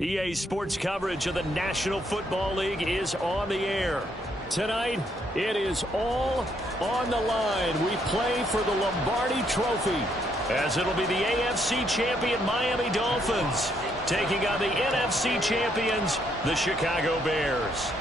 EA Sports coverage of the National Football League is on the air. Tonight, it is all on the line. We play for the Lombardi Trophy, as it'll be the AFC champion Miami Dolphins taking on the NFC champions, the Chicago Bears.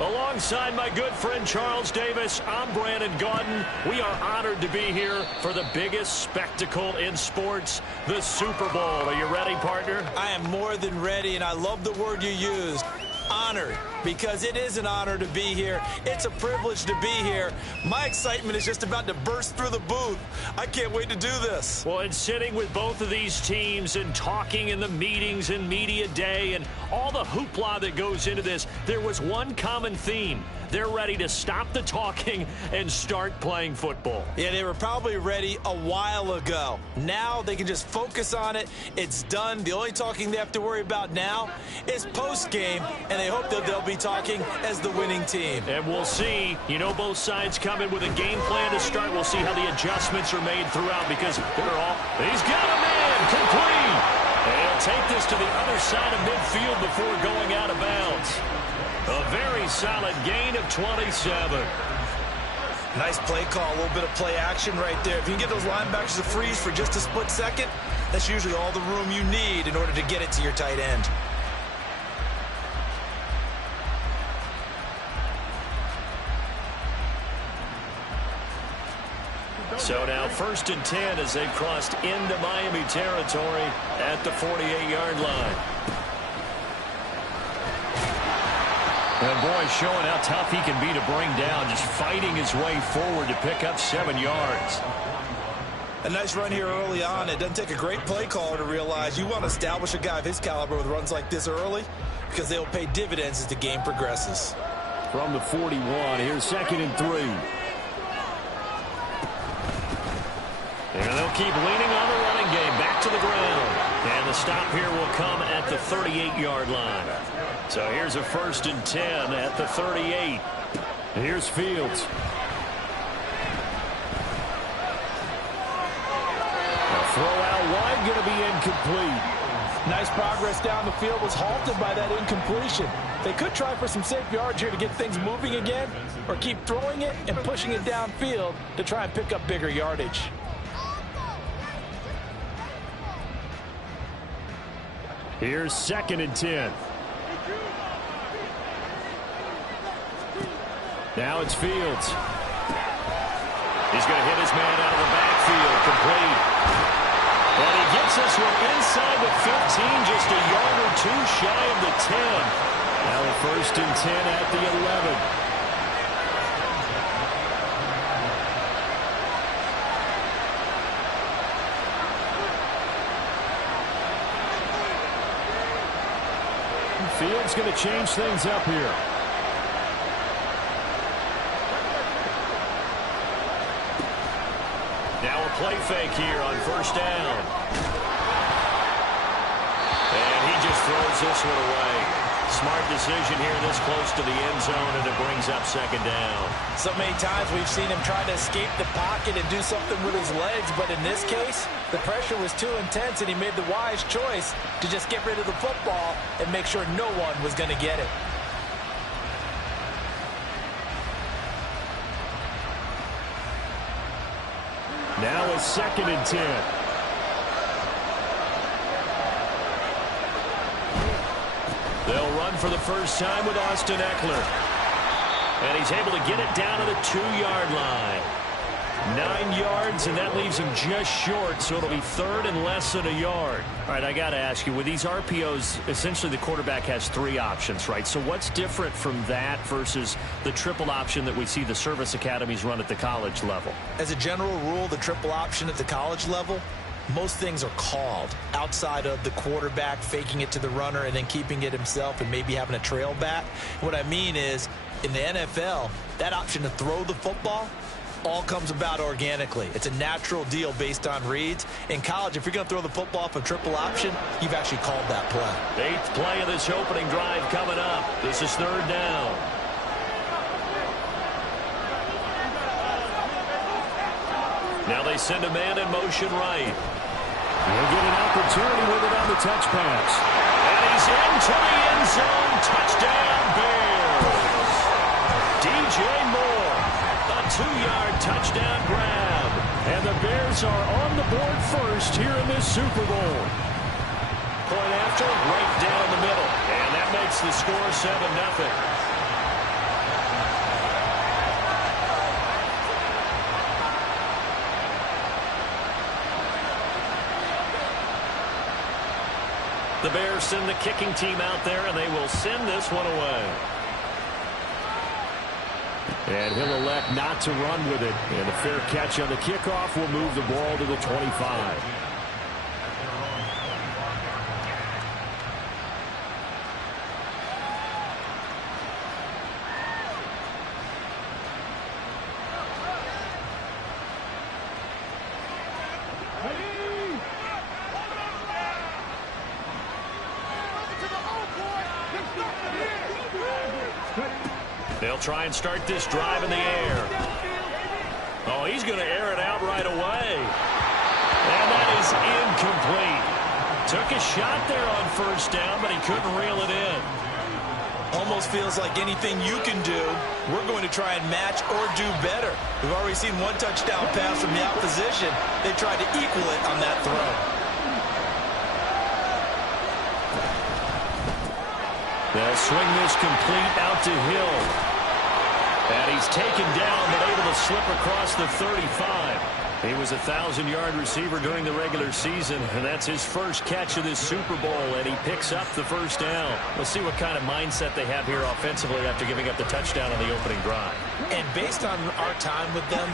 Alongside my good friend Charles Davis, I'm Brandon Gaudin. We are honored to be here for the biggest spectacle in sports, the Super Bowl. Are you ready, partner? I am more than ready, and I love the word you used. Honored, because it is an honor to be here. It's a privilege to be here. My excitement is just about to burst through the booth. I can't wait to do this. Well, and sitting with both of these teams and talking in the meetings and media day and all the hoopla that goes into this, there was one common theme. They're ready to stop the talking and start playing football. Yeah, they were probably ready a while ago. Now they can just focus on it. It's done. The only talking they have to worry about now is post-game, and they hope that they'll be talking as the winning team. And we'll see. You know, both sides come in with a game plan to start. We'll see how the adjustments are made throughout, because they're all, he's got a man, complete. And he'll take this to the other side of midfield before going out of bounds. A very solid gain of 27. Nice play call, a little bit of play action right there. If you can get those linebackers to freeze for just a split second, that's usually all the room you need in order to get it to your tight end. So now 1st and 10 as they've crossed into Miami territory at the 48-yard line. And boy, showing how tough he can be to bring down, just fighting his way forward to pick up 7 yards. A nice run here early on. It doesn't take a great play caller to realize you want to establish a guy of his caliber with runs like this early because they'll pay dividends as the game progresses. From the 41, here's 2nd and 3. And they'll keep leaning on the running game. Back to the ground. And the stop here will come at the 38-yard line. So here's a 1st and 10 at the 38. Here's Fields. A throw out wide, going to be incomplete. Nice progress down the field, was halted by that incompletion. They could try for some safe yards here to get things moving again, or keep throwing it and pushing it downfield to try and pick up bigger yardage. Here's 2nd and 10. Now it's Fields. He's going to hit his man out of the backfield, complete. And he gets this one inside the 15, just a yard or two shy of the 10. Now a 1st and 10 at the 11. Fields going to change things up here. Now a play fake here on 1st down. And he just throws this one away. Smart decision here this close to the end zone, and it brings up 2nd down. So many times we've seen him try to escape the pocket and do something with his legs, but in this case, the pressure was too intense, and he made the wise choice to just get rid of the football and make sure no one was going to get it. Now a 2nd and 10. They'll run for the first time with Austin Eckler. And he's able to get it down to the 2-yard line. 9 yards, and that leaves him just short, so it'll be 3rd and less than a yard. All right, I got to ask you, with these RPOs, essentially the quarterback has 3 options, right? So what's different from that versus the triple option that we see the service academies run at the college level? As a general rule, the triple option at the college level, most things are called outside of the quarterback faking it to the runner and then keeping it himself and maybe having a trail back. What I mean is, in the NFL, that option to throw the football all comes about organically. It's a natural deal based on reads. In college, if you're going to throw the football for triple option, you've actually called that play. 8th play of this opening drive coming up. This is 3rd down. Now they send a man in motion right. He'll get an opportunity with it on the touch pass. And he's into the end zone. Touchdown, Bears. DJ Moore. A 2-yard touchdown grab. And the Bears are on the board first here in this Super Bowl. Point after, right down the middle. And that makes the score 7-0. The Bears send the kicking team out there, and they will send this one away. And he'll elect not to run with it. And a fair catch on the kickoff will move the ball to the 25. They'll try and start this drive in the air. Oh, he's going to air it out right away. And that is incomplete. Took a shot there on 1st down, but he couldn't reel it in. Almost feels like anything you can do, we're going to try and match or do better. We've already seen one touchdown pass from the opposition. They tried to equal it on that throw. They'll swing this complete out to Hill. And he's taken down, but able to slip across the 35. He was a 1,000-yard receiver during the regular season, and that's his first catch of this Super Bowl, and he picks up the first down. We'll see what kind of mindset they have here offensively after giving up the touchdown on the opening drive. And based on our time with them,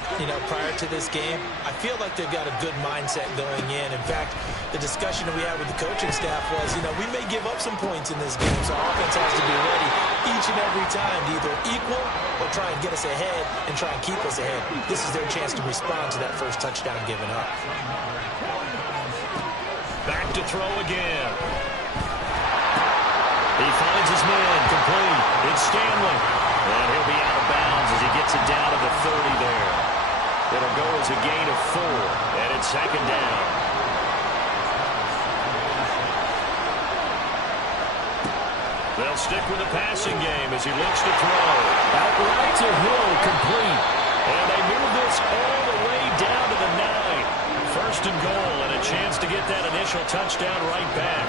prior to this game, I feel like they've got a good mindset going in. In fact, the discussion that we had with the coaching staff was, we may give up some points in this game, so our offense has to be ready each and every time to either equal or try and get us ahead and try and keep us ahead. This is their chance to respond to that first touchdown given up. Back to throw again. He finds his man, complete. It's Stanley. And he'll be out of bounds as he gets it down to the 30 there. It'll go as a gain of 4, and it's second down. They'll stick with the passing game as he looks to throw. Outright to Hill, complete. And they move this all the way down to the 9. First and goal, and a chance to get that initial touchdown right back.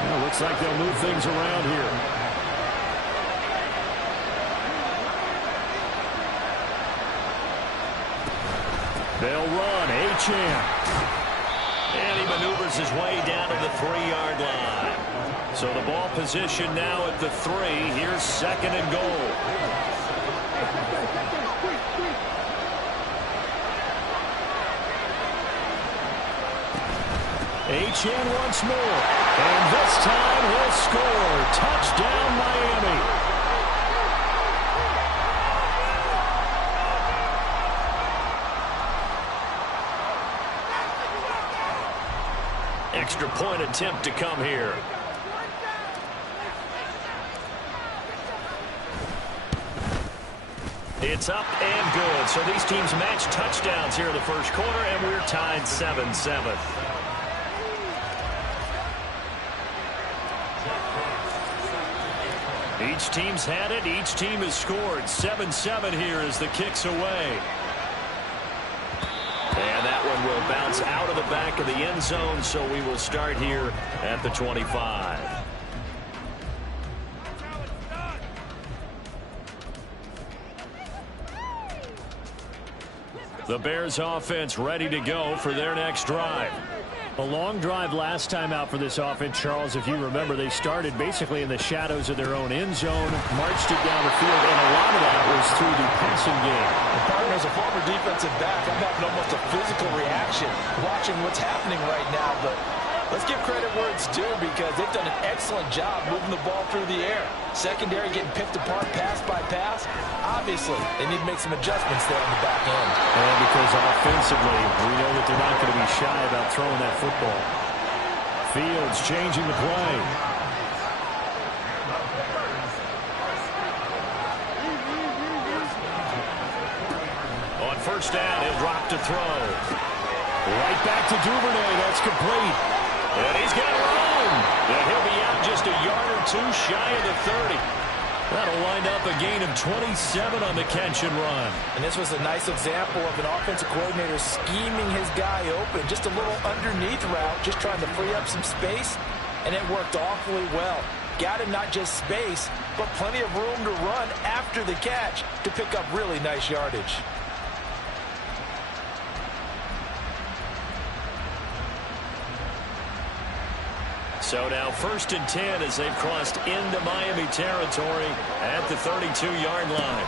Well, looks like they'll move things around here. They'll run. Achane. And he maneuvers his way down to the 3-yard line. So the ball position now at the 3. Here's second and goal. Achane once more. And this time he'll score. Touchdown, Miami. Extra point attempt to come here. It's up and good. So these teams match touchdowns here in the first quarter, and we're tied 7-7. Each team's had it. Each team has scored. 7-7 here as the kick's away. And that one will bounce out of the back of the end zone, so we will start here at the 25. The Bears offense ready to go for their next drive. A long drive last time out for this offense, Charles. If you remember, they started basically in the shadows of their own end zone, marched it down the field, and a lot of that was through the passing game. And partner, as a former defensive back, I'm having almost a physical reaction watching what's happening right now. But let's give credit where it's due, because they've done an excellent job moving the ball through the air. Secondary getting picked apart pass by pass. Obviously, they need to make some adjustments there on the back end. And because offensively, we know that they're not going to be shy about throwing that football. Fields changing the play. On first down, he'll drop to throw. Right back to Duvernay. That's complete. And he's got room. And he'll be out just a yard or 2 shy of the 30. That'll wind up a gain of 27 on the catch and run. And this was a nice example of an offensive coordinator scheming his guy open. Just a little underneath route, just trying to free up some space. And it worked awfully well. Got him not just space, but plenty of room to run after the catch to pick up really nice yardage. So now first and 10 as they've crossed into Miami territory at the 32-yard line.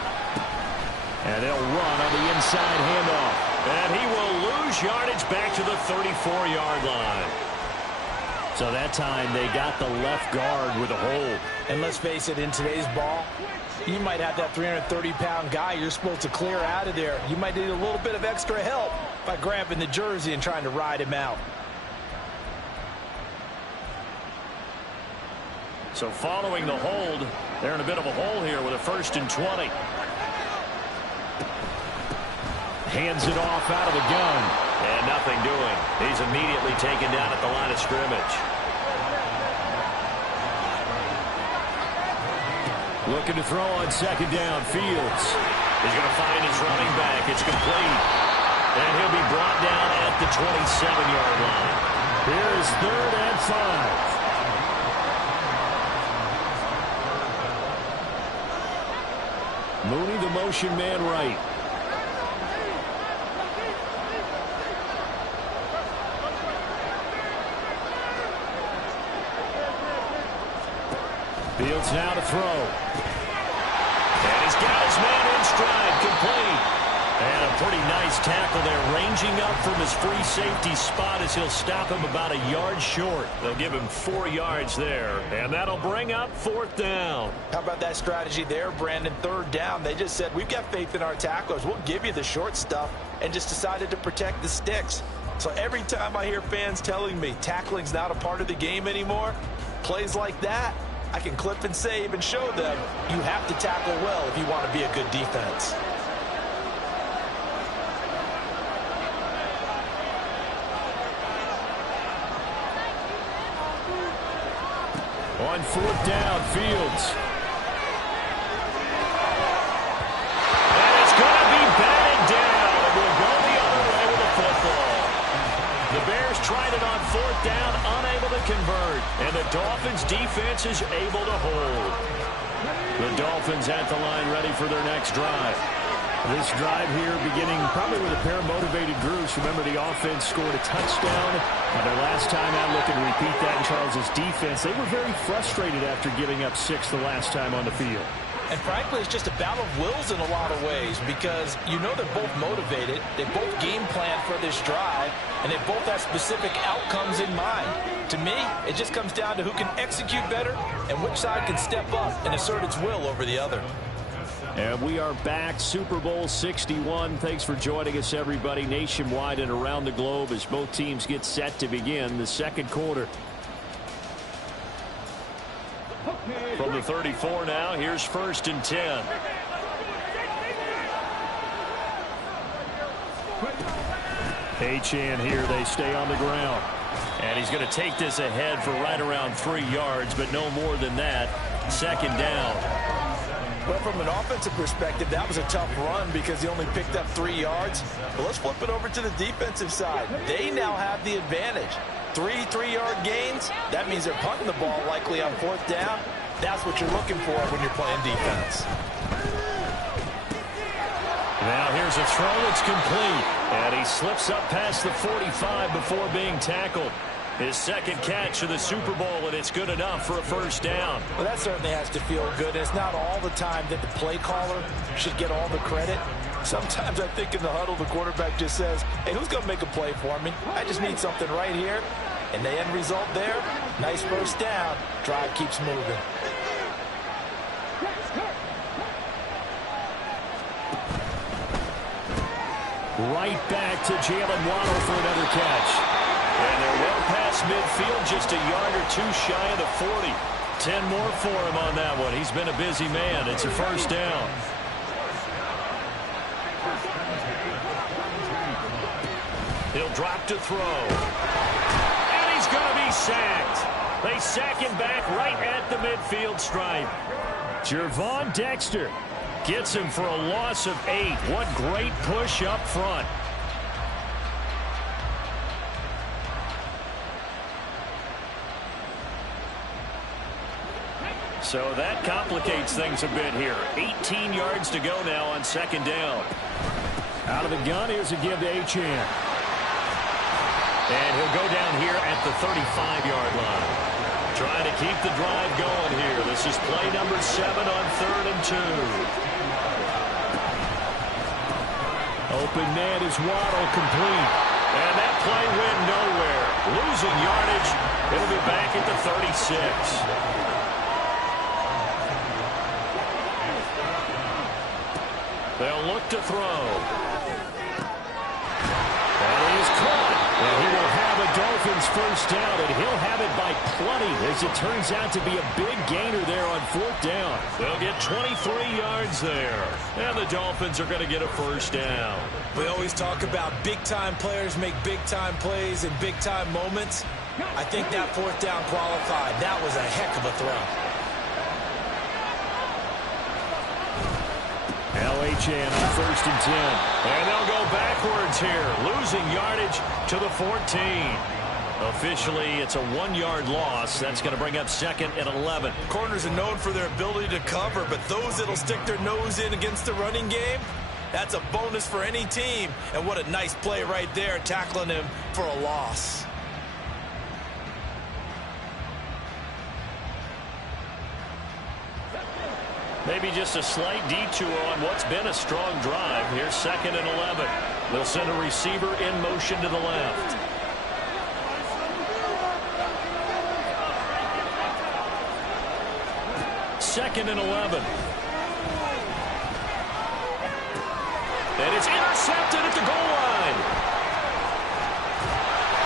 And they'll run on the inside handoff. And he will lose yardage back to the 34-yard line. So that time they got the left guard with a hold. And let's face it, in today's ball, you might have that 330-pound guy you're supposed to clear out of there. You might need a little bit of extra help by grabbing the jersey and trying to ride him out. So following the hold, they're in a bit of a hole here with a first and 20. Hands it off out of the gun. And nothing doing. He's immediately taken down at the line of scrimmage. Looking to throw on second down. Fields. He's going to find his running back. It's complete. And he'll be brought down at the 27-yard line. Here's 3rd and 5. Mooney, the motion man right. Fields now to throw. And he's got his man in stride, complete. And a pretty nice tackle there, ranging up from his free safety spot as he'll stop him about a yard short. They'll give him 4 yards there, and that'll bring up 4th down. How about that strategy there, Brandon? 3rd down. They just said, we've got faith in our tacklers. We'll give you the short stuff, and just decided to protect the sticks. So every time I hear fans telling me tackling's not a part of the game anymore, plays like that, I can clip and save and show them you have to tackle well if you want to be a good defense. On 4th down, Fields. And it's going to be batted down. And we'll go the other way with the football. The Bears tried it on 4th down, unable to convert. And the Dolphins defense is able to hold. The Dolphins at the line ready for their next drive. This drive here beginning probably with a pair of motivated groups. Remember, the offense scored a touchdown on their last time out. Looking to repeat that in Charles's defense. They were very frustrated after giving up 6 the last time on the field. And frankly, it's just a battle of wills in a lot of ways because you know they're both motivated. They both game plan for this drive, and they both have specific outcomes in mind. To me, it just comes down to who can execute better and which side can step up and assert its will over the other. And we are back, Super Bowl 61. Thanks for joining us, everybody, nationwide and around the globe as both teams get set to begin the second quarter. From the 34 now, here's 1st and 10. Achane here, they stay on the ground. And he's going to take this ahead for right around 3 yards, but no more than that. 2nd down. Well, from an offensive perspective, that was a tough run because he only picked up 3 yards. But let's flip it over to the defensive side. They now have the advantage. 3 3-yard gains, that means they're punting the ball likely on 4th down. That's what you're looking for when you're playing defense. Now here's a throw that's complete. And he slips up past the 45 before being tackled. His 2nd catch of the Super Bowl, and it's good enough for a 1st down. Well, that certainly has to feel good. It's not all the time that the play caller should get all the credit. Sometimes I think in the huddle, the quarterback just says, hey, who's going to make a play for me? I just need something right here. And the end result there, nice 1st down. Drive keeps moving. Right back to Jalen Waddle for another catch. And they're well past midfield, just a yard or 2 shy of the 40. 10 more for him on that one. He's been a busy man. It's a 1st down. He'll drop to throw. And he's going to be sacked. They sack him back right at the midfield stripe. Gervon Dexter gets him for a loss of 8. What great push up front. So that complicates things a bit here. 18 yards to go now on 2nd down. Out of the gun, here's a give to Achane. And he'll go down here at the 35-yard line. Trying to keep the drive going here. This is play number 7 on 3rd and 2. Open man is Waddle, complete. And that play went nowhere. Losing yardage. It'll be back at the 36. They'll look to throw. And he is caught. And he will have a Dolphins 1st down, and he'll have it by plenty, as it turns out to be a big gainer there on 4th down. They'll get 23 yards there. And the Dolphins are going to get a 1st down. We always talk about big-time players make big-time plays in big-time moments. I think that 4th down qualified. That was a heck of a throw. Achane on 1st and 10. And they'll go backwards here, losing yardage to the 14. Officially, it's a 1-yard loss. That's going to bring up 2nd and 11. Corners are known for their ability to cover, but those that'll stick their nose in against the running game, that's a bonus for any team. And what a nice play right there, tackling him for a loss. Maybe just a slight detour on what's been a strong drive. Here's 2nd and 11. They'll send a receiver in motion to the left. Second and 11. And it's intercepted at the goal line.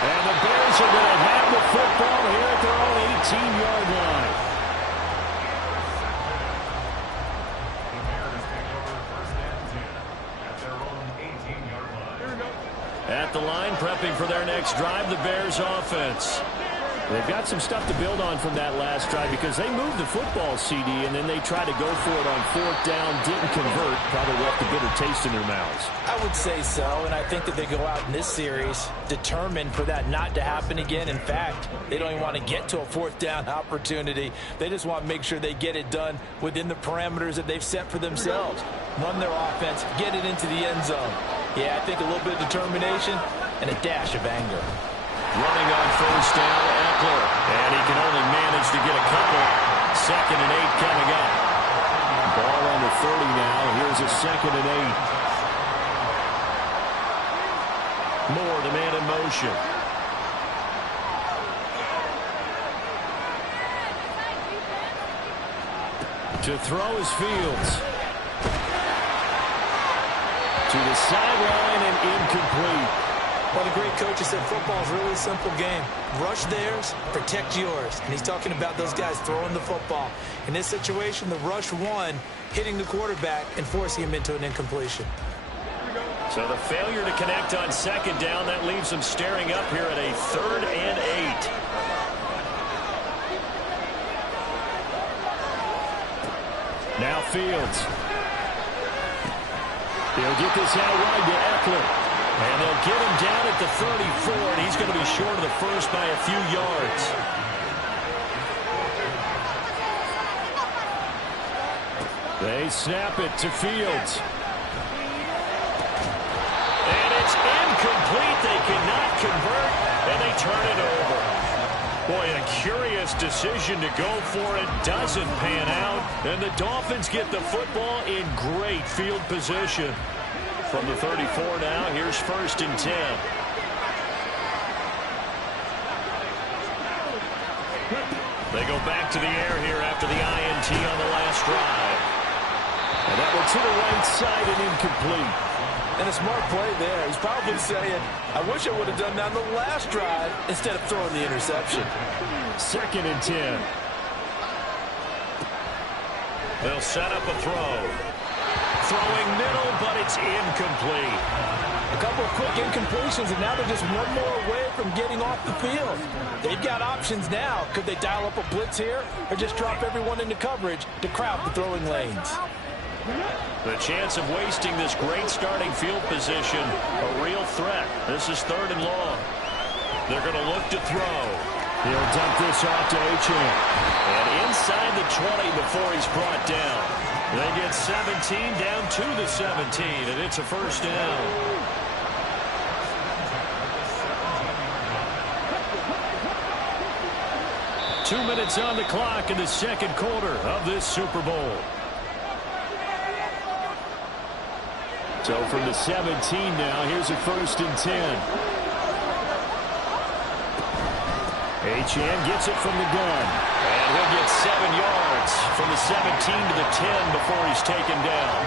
And the Bears are going to have the football here at their own 18-yard line. At the line, prepping for their next drive, the Bears offense. They've got some stuff to build on from that last drive because they moved the football, CD, and then they tried to go for it on 4th down, didn't convert, probably left a bitter taste in their mouths. I would say so, and I think that they go out in this series determined for that not to happen again. In fact, they don't even want to get to a 4th down opportunity. They just want to make sure they get it done within the parameters that they've set for themselves. Run their offense, get it into the end zone. Yeah, I think a little bit of determination and a dash of anger. Running on 1st down, Eckler. And he can only manage to get a couple. 2nd and 8 coming up. Ball on the 30 now. Here's a 2nd and 8. Moore, the man in motion. To throw is Fields. To the sideline and incomplete. Well, the great coach has said football is really a simple game. Rush theirs, protect yours. And he's talking about those guys throwing the football. In this situation, the rush won, hitting the quarterback and forcing him into an incompletion. So the failure to connect on 2nd down, that leaves them staring up here at a 3rd and 8. Now Fields. He'll get this out wide to Eckler. And they'll get him down at the 34, and he's going to be short of the first by a few yards. They snap it to Fields. And it's incomplete. They cannot convert, and they turn it over. Boy, a curious decision to go for it. Doesn't pan out, and the Dolphins get the football in great field position. From the 34 now, here's 1st and 10. They go back to the air here after the INT on the last drive. And that one to the right side and incomplete. And a smart play there. He's probably saying, I wish I would have done that on the last drive instead of throwing the interception. 2nd and 10. They'll set up a throw. Throwing middle, but it's incomplete. A couple of quick incompletions, and now they're just one more away from getting off the field. They've got options now. Could they dial up a blitz here or just drop everyone into coverage to crowd the throwing lanes? The chance of wasting this great starting field position, a real threat. This is 3rd and long. They're going to look to throw. He'll dump this off to Achane. And inside the 20 before he's brought down. They get 17 down to the 17, and it's a 1st down. Two minutes on the clock in the 2nd quarter of this Super Bowl. So from the 17 now, here's a 1st and 10. Achane gets it from the gun. And he'll get 7 yards from the 17 to the 10 before he's taken down.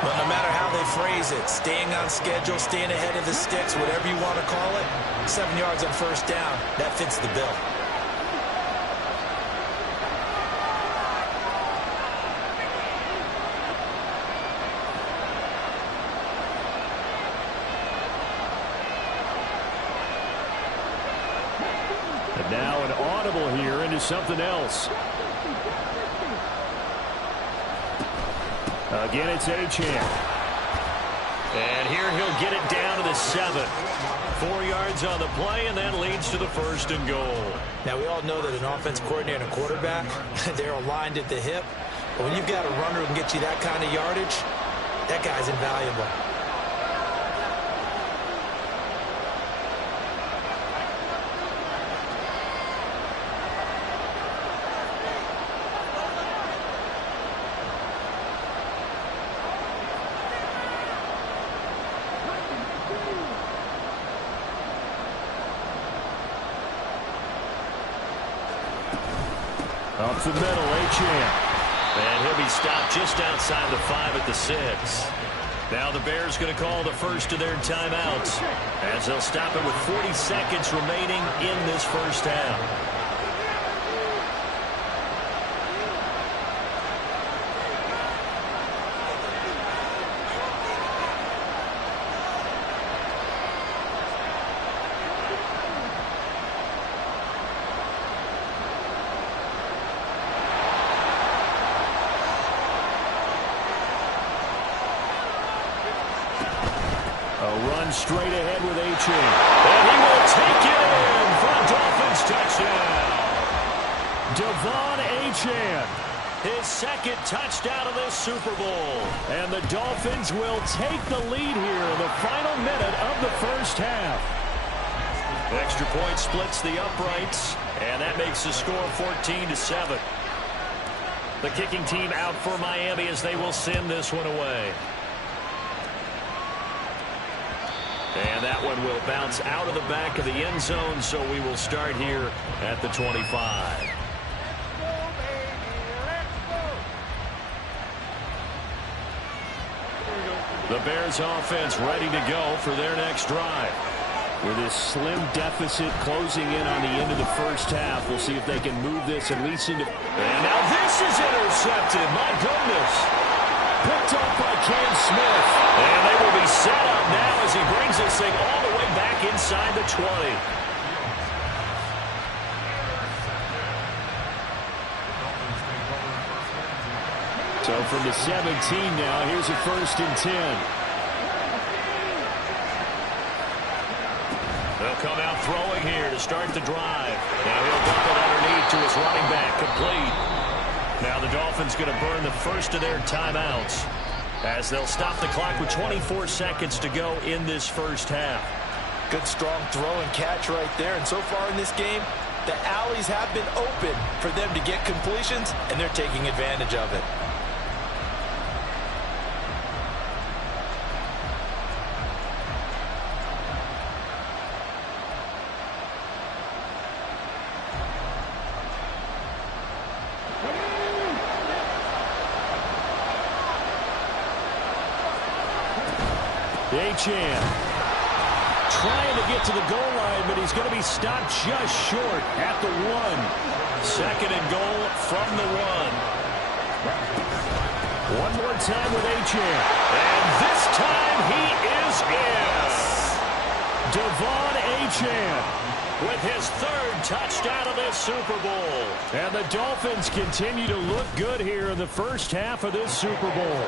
But no matter how they phrase it, staying on schedule, staying ahead of the sticks, whatever you want to call it, 7 yards on 1st down, that fits the bill. Now an audible here into something else. Again, it's Achane. And here he'll get it down to the 7. 4 yards on the play, and that leads to the 1st and goal. Now, we all know that an offense coordinator and a quarterback, they're aligned at the hip. But when you've got a runner who can get you that kind of yardage, that guy's invaluable. Up the middle, Achane. And he'll be stopped just outside the 5 at the 6. Now the Bears going to call the first of their timeouts as they'll stop it with 40 seconds remaining in this first half. Straight ahead with Achane. And he will take it in for a Dolphins touchdown. Devon Achane, his 2nd touchdown of this Super Bowl. And the Dolphins will take the lead here in the final minute of the first half. Extra point splits the uprights, and that makes the score 14-7. The kicking team out for Miami as they will send this one away. And that one will bounce out of the back of the end zone, so we will start here at the 25. The Bears offense ready to go for their next drive. With this slim deficit closing in on the end of the first half, we'll see if they can move this at least into... And now this is intercepted. My goodness. Picked up by Cam Smith. And they will be set up now as he brings this thing all the way back inside the 20. So from the 17 now, here's a 1st and 10. They'll come out throwing here to start the drive. Now he'll dump it underneath to his running back, complete. Now the Dolphins going to burn the first of their timeouts as they'll stop the clock with 24 seconds to go in this first half. Good strong throw and catch right there. And so far in this game, the alleys have been open for them to get completions, and they're taking advantage of it. Achane trying to get to the goal line, but he's going to be stopped just short at the 1. 2nd and goal from the 1. One more time with Achane. And this time he is in. Devon Achane with his 3rd touchdown of this Super Bowl. And the Dolphins continue to look good here in the first half of this Super Bowl.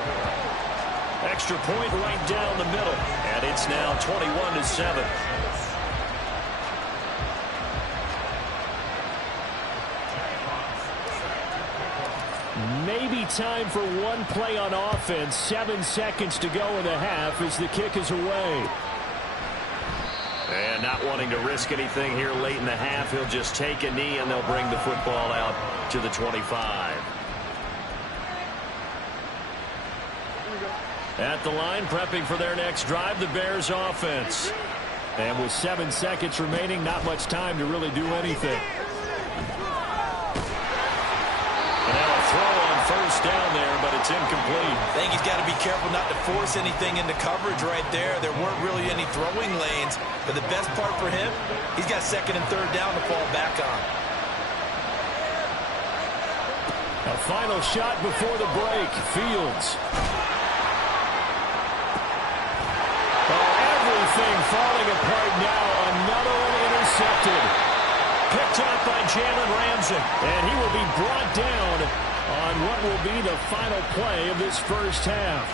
Extra point right down the middle, and it's now 21-7. Maybe time for one play on offense. 7 seconds to go in the half as the kick is away. And not wanting to risk anything here late in the half, he'll just take a knee, and they'll bring the football out to the 25. At the line, prepping for their next drive, the Bears offense. And with 7 seconds remaining, not much time to really do anything. And now a throw on 1st down there, but it's incomplete. I think he's got to be careful not to force anything into coverage right there. There weren't really any throwing lanes, but the best part for him, he's got 2nd and 3rd down to fall back on. A final shot before the break. Fields. Everything falling apart now. Another one intercepted. Picked up by Jalen Ramsey. And he will be brought down on what will be the final play of this first half.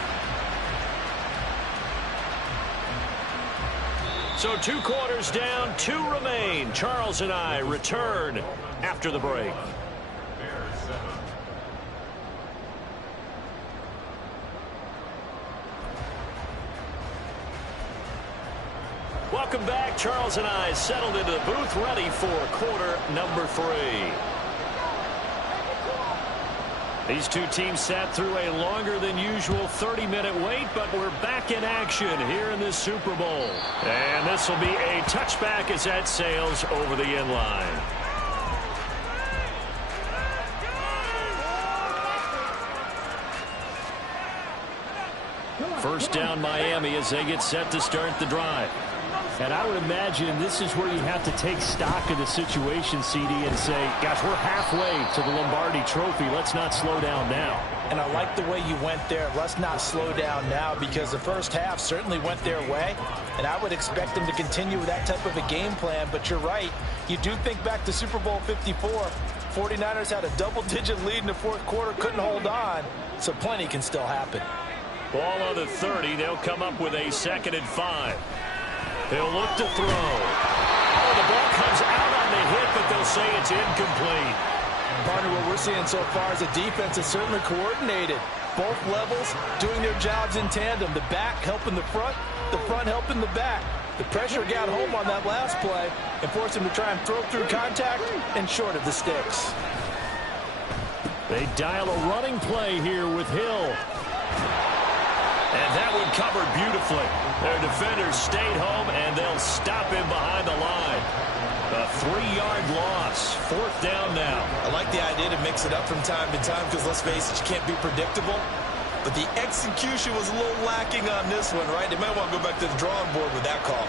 So 2 quarters down, 2 remain. Charles and I return after the break. Welcome back. Charles and I settled into the booth, ready for quarter number 3. These two teams sat through a longer than usual 30-minute wait, but we're back in action here in this Super Bowl. And this will be a touchback as that sails over the end line. First down Miami as they get set to start the drive. And I would imagine this is where you have to take stock of the situation, CD, and say, gosh, we're halfway to the Lombardi Trophy. Let's not slow down now. And I like the way you went there. Let's not slow down now, because the first half certainly went their way. And I would expect them to continue with that type of a game plan. But you're right. You do think back to Super Bowl 54. 49ers had a double-digit lead in the fourth quarter, couldn't hold on. So plenty can still happen. Ball on the 30. They'll come up with a 2nd and 5. They'll look to throw. Oh, the ball comes out on the hit, but they'll say it's incomplete. Partner, what we're seeing so far is the defense is certainly coordinated. Both levels doing their jobs in tandem. The back helping the front helping the back. The pressure got home on that last play and forced him to try and throw through contact and short of the sticks. They dial a running play here with Hill. And that one covered beautifully. Their defenders stayed home, and they'll stop him behind the line. A 3-yard loss. 4th down now. I like the idea to mix it up from time to time because, let's face it, you can't be predictable. But the execution was a little lacking on this one, right? They might want to go back to the drawing board with that call.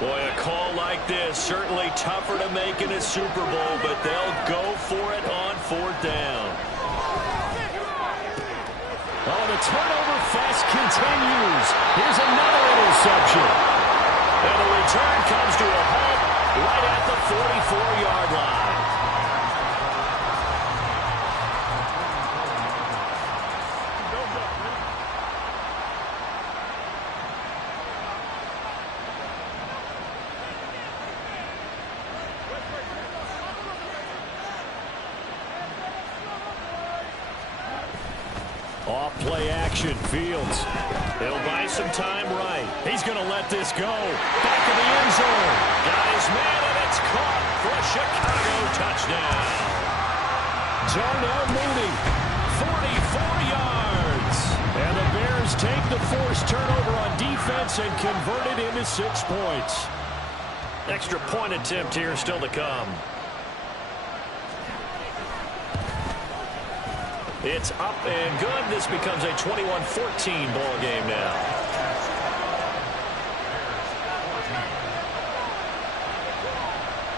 Boy, a call like this, certainly tougher to make in a Super Bowl, but they'll go for it on 4th down. Oh, the turnover fest continues. Here's another interception. And the return comes to a halt right at the 44-yard line. Off play action, Fields. He'll buy some time right. He's going to let this go. Back in the end zone. Got his man, and it's caught for a Chicago touchdown. Darnell Mooney, 44 yards. And the Bears take the forced turnover on defense and convert it into 6 points. Extra point attempt here still to come. It's up and good. This becomes a 21-14 ball game now.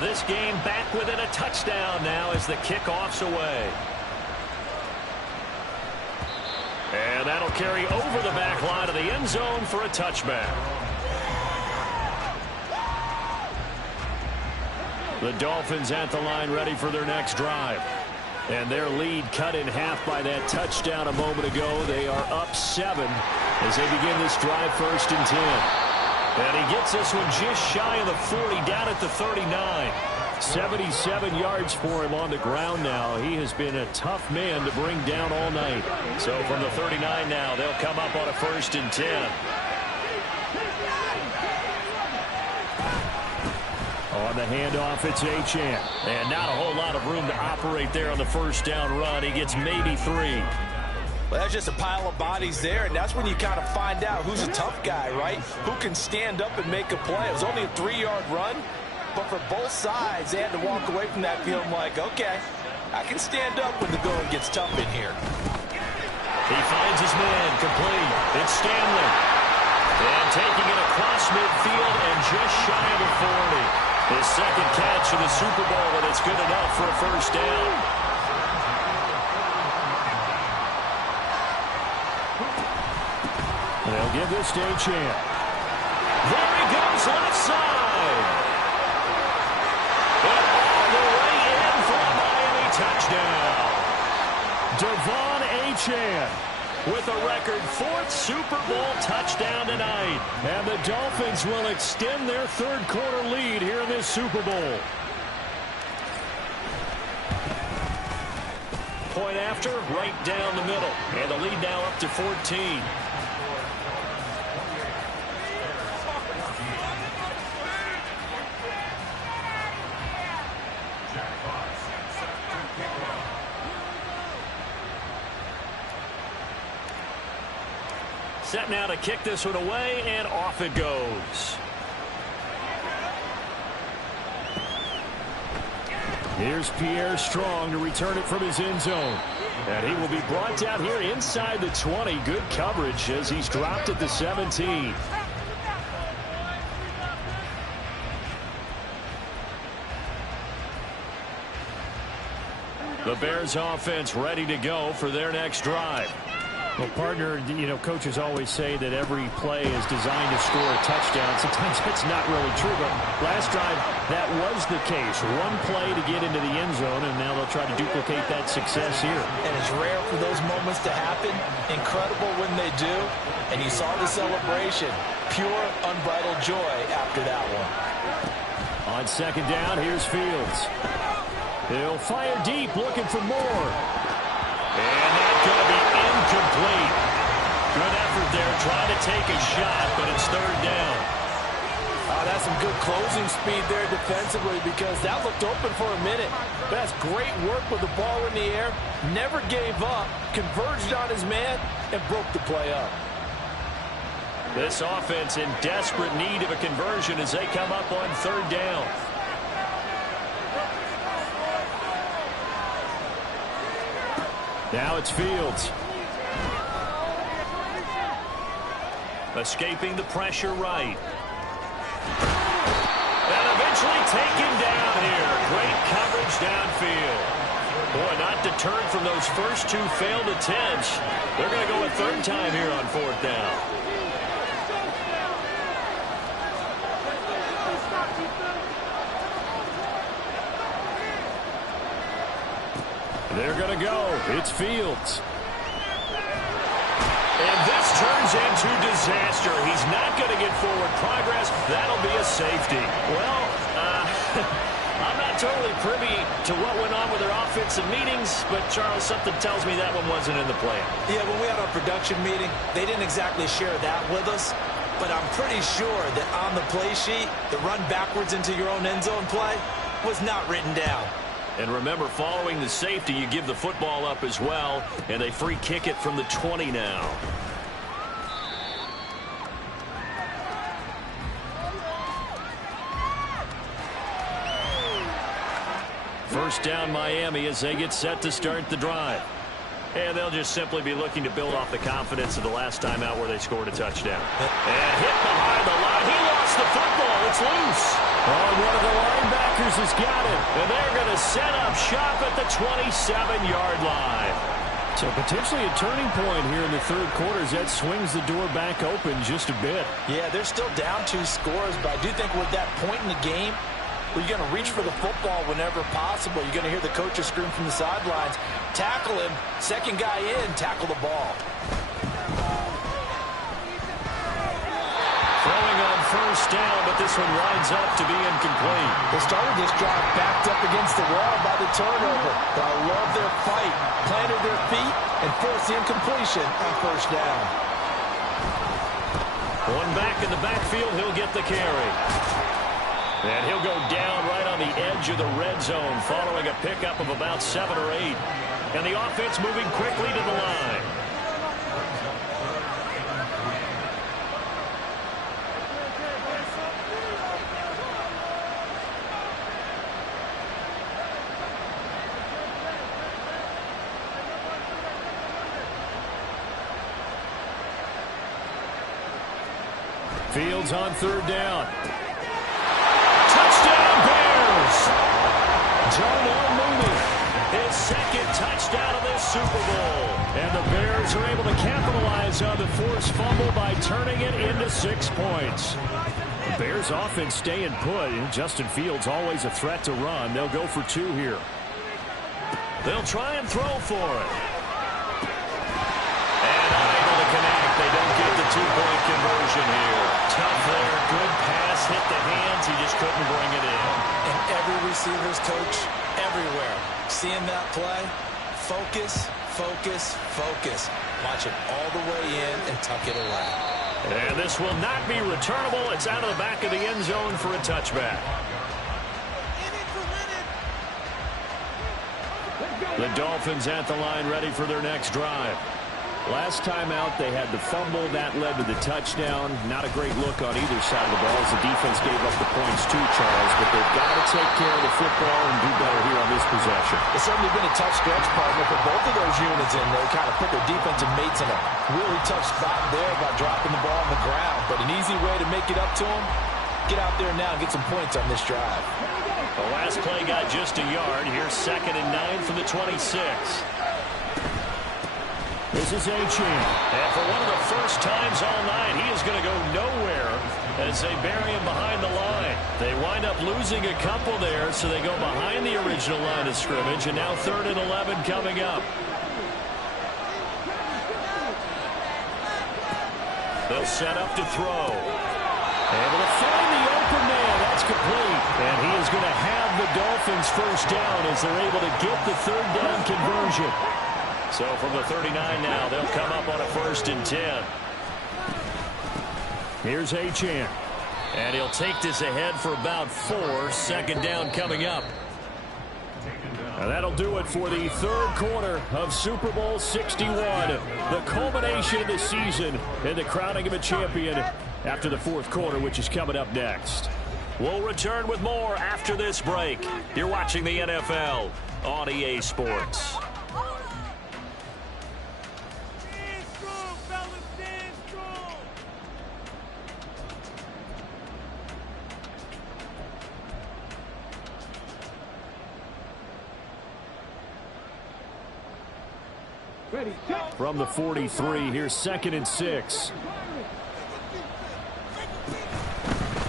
This game back within a touchdown now as the kickoff's away. And that'll carry over the back line of the end zone for a touchback. The Dolphins at the line ready for their next drive. And their lead cut in half by that touchdown a moment ago. They are up 7 as they begin this drive 1st and 10. And he gets this one just shy of the 40, down at the 39. 77 yards for him on the ground now. He has been a tough man to bring down all night. So from the 39 now, they'll come up on a 1st and 10. On the handoff, it's Achane. And not a whole lot of room to operate there on the 1st down run. He gets maybe 3. Well, that's just a pile of bodies there, and that's when you kind of find out who's a tough guy, right? Who can stand up and make a play. It was only a 3-yard run, but for both sides, they had to walk away from that feeling like, okay, I can stand up when the going gets tough in here. He finds his man complete. It's Stanley. And taking it across midfield and just shy of the 40. His 2nd catch of the Super Bowl, and it's good enough for a 1st down. They'll give this to Achane. There he goes, left side. And all the way in for a Miami touchdown. Devon Achane. with a record 4th Super Bowl touchdown tonight. And the Dolphins will extend their third-quarter lead here in this Super Bowl. Point after, right down the middle. And the lead now up to 14. Set now to kick this one away, and off it goes. Here's Pierre Strong to return it from his end zone. And he will be brought down here inside the 20. Good coverage as he's dropped at the 17. The Bears offense ready to go for their next drive. Well, partner, coaches always say that every play is designed to score a touchdown. Sometimes that's not really true, but last drive, that was the case. One play to get into the end zone, and now they'll try to duplicate that success here. And it's rare for those moments to happen. Incredible when they do. And you saw the celebration. Pure, unbridled joy after that one. On second down, here's Fields. He'll fire deep, looking for more. And that's going to be incomplete. Good effort there, trying to take a shot, but it's third down. That's some good closing speed there defensively, because that looked open for a minute. But that's great work with the ball in the air. Never gave up, converged on his man, and broke the play up. This offense in desperate need of a conversion as they come up on third down. Now it's Fields. Escaping the pressure right. And eventually taken down here. Great coverage downfield. Boy, not deterred from those first two failed attempts. They're going to go a third time here on fourth down. They're going to go. It's Fields. And this turns into disaster. He's not going to get forward progress. That'll be a safety. Well, I'm not totally privy to what went on with their offensive meetings, but, Charles, something tells me that one wasn't in the plan. Yeah, when we had our production meeting, they didn't exactly share that with us, but I'm pretty sure that on the play sheet, the run backwards into your own end zone play was not written down. And remember, following the safety, you give the football up as well, and they free kick it from the 20 now. First down Miami as they get set to start the drive. And they'll just simply be looking to build off the confidence of the last time out where they scored a touchdown. And hit behind the line. He lost the football. It's loose. Oh, one of the linebackers has got it. And they're going to set up shop at the 27-yard line. So potentially a turning point here in the third quarter as that swings the door back open just a bit. Yeah, they're still down 2 scores, but I do think with that point in the game, where you're going to reach for the football whenever possible. You're going to hear the coaches scream from the sidelines. Tackle him. Second guy in, tackle the ball. Throwing on first down, but this one winds up to be incomplete. They started this drive backed up against the wall by the turnover. But I love their fight. Planted their feet and forced the incompletion on first down. One back in the backfield, he'll get the carry. And he'll go down right on the edge of the red zone following a pickup of about 7 or 8. And the offense moving quickly to the line. Fields on third down. Touchdown Bears! Darnell Mooney, his second touchdown of this Super Bowl. And the Bears are able to capitalize on the forced fumble by turning it into 6 points. The Bears offense staying put. And Justin Fields always a threat to run. They'll go for 2 here. They'll try and throw for it. And two-point conversion here. Tough there. Good pass. Hit the hands. He just couldn't bring it in. And every receiver's coach everywhere, seeing that play, focus, focus, focus. Watch it all the way in and tuck it away. And this will not be returnable. It's out of the back of the end zone for a touchback. The Dolphins at the line ready for their next drive. Last time out, they had the fumble. That led to the touchdown. Not a great look on either side of the ball as the defense gave up the points too, Charles. But they've got to take care of the football and do better here on this possession. It's certainly been a tough stretch, partner, for both of those units in there. Kind of put their defensive mates in a really tough spot there by dropping the ball on the ground. But an easy way to make it up to them, get out there now and get some points on this drive. The last play got just a yard. Here's 2nd and 9 from the 26. This is Achane. And for one of the first times all night, he is going to go nowhere as they bury him behind the line. They wind up losing a couple there, so they go behind the original line of scrimmage, and now 3rd and 11 coming up. They'll set up to throw. Able to find the open man. That's complete. And he is going to have the Dolphins first down as they're able to get the 3rd down conversion. So from the 39 now, they'll come up on a 1st and 10. Here's Achane. And he'll take this ahead for about 4. 2nd down coming up. And that'll do it for the 3rd quarter of Super Bowl 61. The culmination of the season and the crowning of a champion after the 4th quarter, which is coming up next. We'll return with more after this break. You're watching the NFL on EA Sports. From the 43, here's 2nd and 6.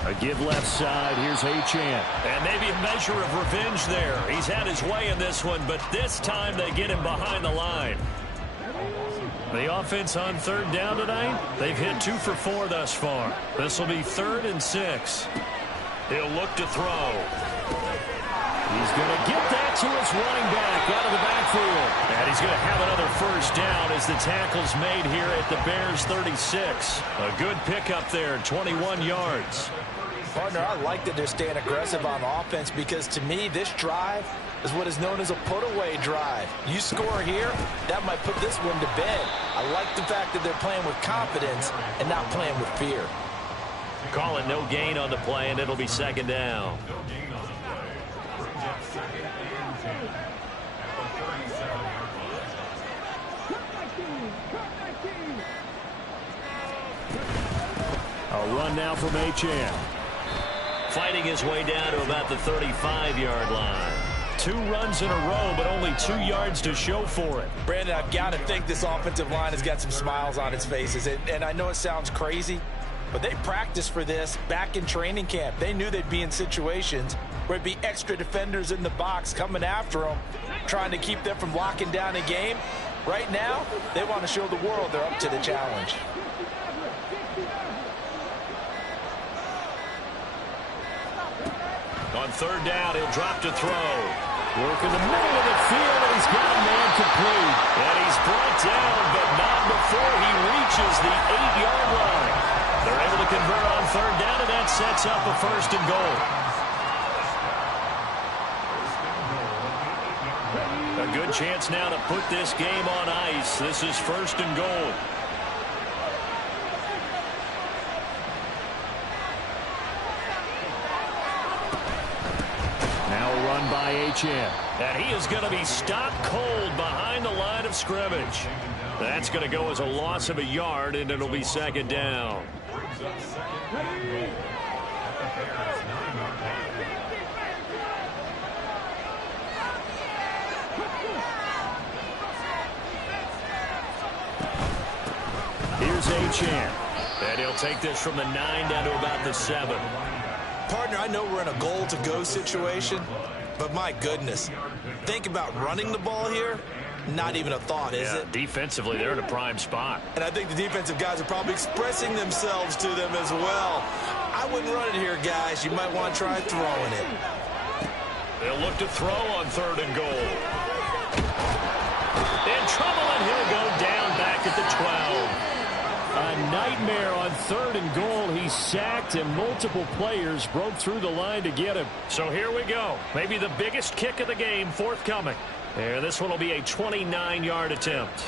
A give left side. Here's Achane. And maybe a measure of revenge there. He's had his way in this one, but this time they get him behind the line. The offense on 3rd down tonight, they've hit 2 for 4 thus far. This will be 3rd and 6. He'll look to throw. He's going to get that to his running back out of the backfield. And he's going to have another first down as the tackle's made here at the Bears 36. A good pickup there, 21 yards. Partner, I like that they're staying aggressive on offense because to me this drive is what is known as a put-away drive. You score here, that might put this one to bed. I like the fact that they're playing with confidence and not playing with fear. Call it no gain on the play, and it'll be 2nd down. A run now from Achane. Fighting his way down to about the 35-yard line. 2 runs in a row, but only 2 yards to show for it. Brandon, I've got to think this offensive line has got some smiles on its faces. And I know it sounds crazy, but they practiced for this back in training camp. They knew they'd be in situations where it'd be extra defenders in the box coming after them, trying to keep them from locking down a game. Right now, they want to show the world they're up to the challenge. On 3rd down, he'll drop to throw. Work in the middle of the field, and he's got a man complete. And he's brought down, but not before he reaches the 8-yard line. They're able to convert on 3rd down, and that sets up a 1st and goal. A good chance now to put this game on ice. This is 1st and goal. By Achane. And he is going to be stopped cold behind the line of scrimmage. That's going to go as a loss of a yard, and it'll be 2nd down. Here's Achane. And he'll take this from the 9 down to about the 7. Partner, I know we're in a goal-to-go situation, but my goodness, think about running the ball here. not even a thought, is it? Defensively, they're in a prime spot. And I think the defensive guys are probably expressing themselves to them as well. I wouldn't run it here, guys. You might want to try throwing it. They'll look to throw on 3rd and goal. In trouble, and he'll go down back at the 12. A nightmare on 3rd and goal. He's sacked, and multiple players broke through the line to get him. So here we go. Maybe the biggest kick of the game forthcoming. And this one will be a 29-yard attempt.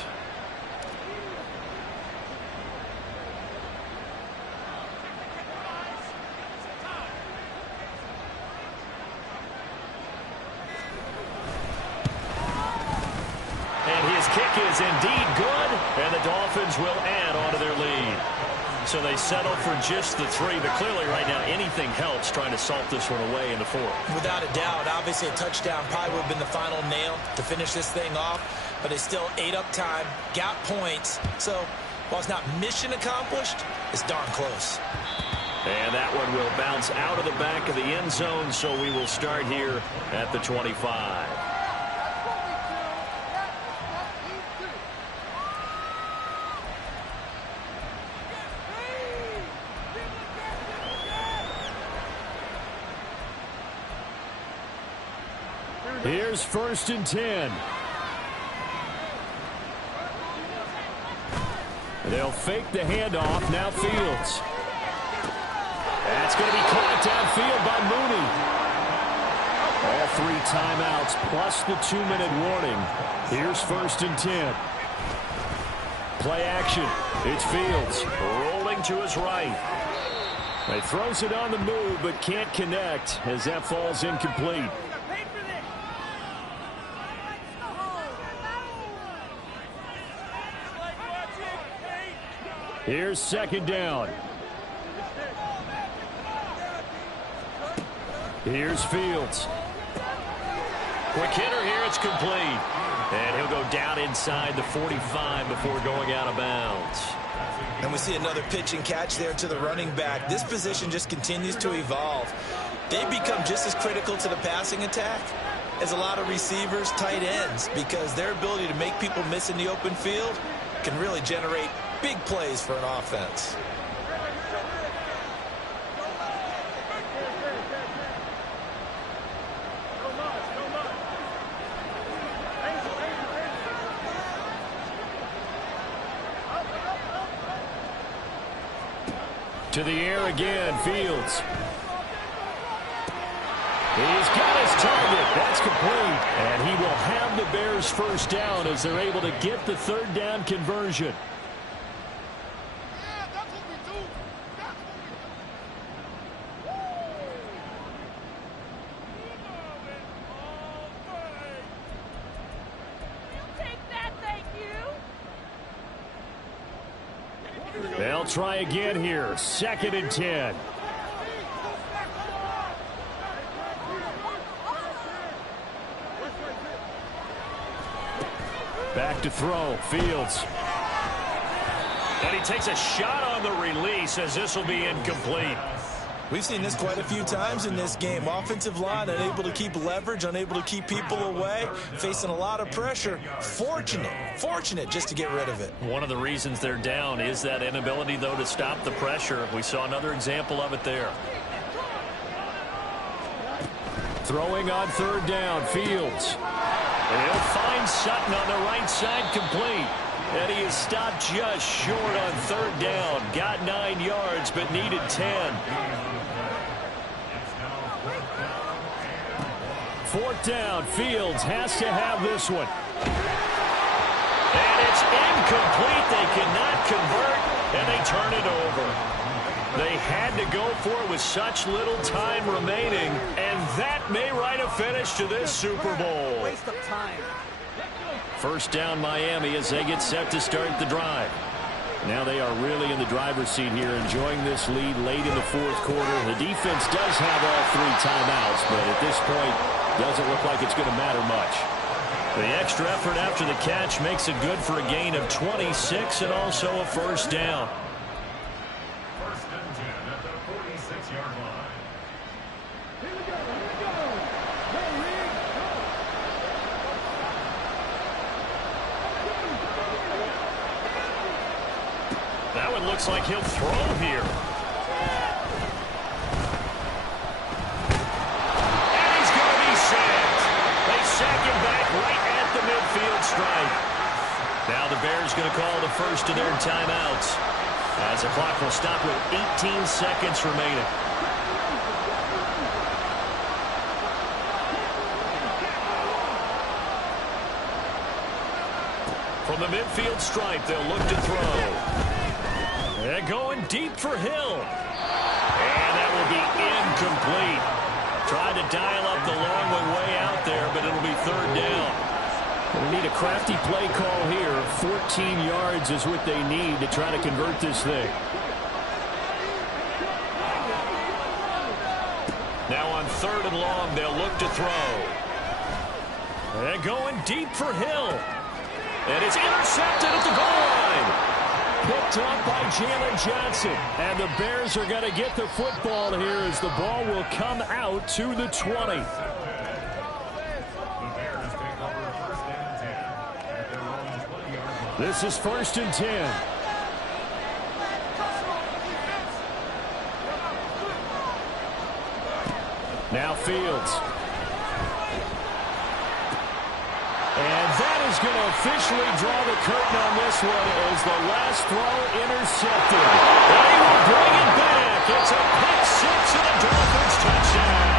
And his kick is indeed good, and the Dolphins will add on to their lead. So they settle for just the 3, but clearly right now anything helps trying to salt this one away in the 4th. Without a doubt, obviously a touchdown probably would have been the final nail to finish this thing off, but they still ate up time, got points. So while it's not mission accomplished, it's darn close. And that one will bounce out of the back of the end zone, so we will start here at the 25. Here's 1st and 10. They'll fake the handoff. Now Fields. That's going to be caught downfield by Mooney. All 3 timeouts plus the 2-minute warning. Here's 1st and 10. Play action. It's Fields rolling to his right. He throws it on the move but can't connect as that falls incomplete. Here's 2nd down. Here's Fields. Quick hitter here. It's complete. And he'll go down inside the 45 before going out of bounds. And we see another pitch and catch there to the running back. This position just continues to evolve. They become just as critical to the passing attack as a lot of receivers, tight ends, because their ability to make people miss in the open field can really generate big plays for an offense. To the air again, Fields. He's got his target. That's complete. And he will have the Bears' 1st down as they're able to get the 3rd down conversion. They'll try again here. 2nd and 10. Back to throw. Fields. And he takes a shot on the release as this will be incomplete. We've seen this quite a few times in this game. Offensive line unable to keep leverage, unable to keep people away, facing a lot of pressure. Fortunate just to get rid of it. One of the reasons they're down is that inability, though, to stop the pressure. We saw another example of it there. Throwing on 3rd down, Fields. And he'll find Sutton on the right side, complete. And he is stopped just short on 3rd down. Got 9 yards, but needed 10. 4th down, Fields has to have this one. And it's incomplete. They cannot convert, and they turn it over. They had to go for it with such little time remaining, and that may write a finish to this Super Bowl. Waste of time. 1st down Miami as they get set to start the drive. Now they are really in the driver's seat here, enjoying this lead late in the 4th quarter. The defense does have all 3 timeouts, but at this point, doesn't look like it's going to matter much. The extra effort after the catch makes it good for a gain of 26 and also a 1st down. 1st and 10 at the 46-yard line. it looks like he'll throw here. And he's going to be sacked. They sack him back right at the midfield stripe. Now the Bears going to call the first of their timeouts, as the clock will stop with 18 seconds remaining. From the midfield stripe, they'll look to throw. They're going deep for Hill. And that will be incomplete. Trying to dial up the long way out there, but it'll be third down. We need a crafty play call here. 14 yards is what they need to try to convert this thing. Now on third and long, they'll look to throw. They're going deep for Hill. And it's intercepted at the goal line. Picked up by Jalen Johnson. And the Bears are going to get the football here as the ball will come out to the 20. This is 1st and 10. Now Fields. And that is going to officially draw the curtain on this one as the last throw intercepted. And he will bring it back. It's a pick six and a Dolphins touchdown.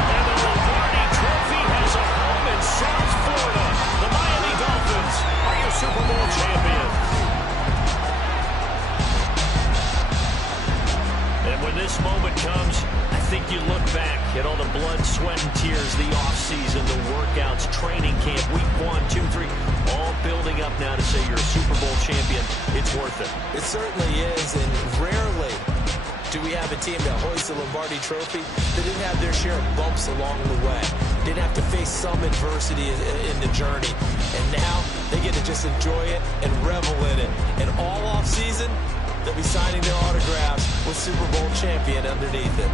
And the Lombardi Trophy has a home in South Florida. The Miami Dolphins are your Super Bowl champions. And when this moment comes, I think you look back at all the blood, sweat, and tears, the offseason, the workouts, training camp, week 1, 2, 3, all building up now to say you're a Super Bowl champion. It's worth it. It certainly is, and rarely do we have a team that hoists the Lombardi Trophy that didn't have their share of bumps along the way. Didn't have to face some adversity in the journey. And now they get to just enjoy it and revel in it. And all offseason, they'll be signing their autographs with Super Bowl champion underneath it.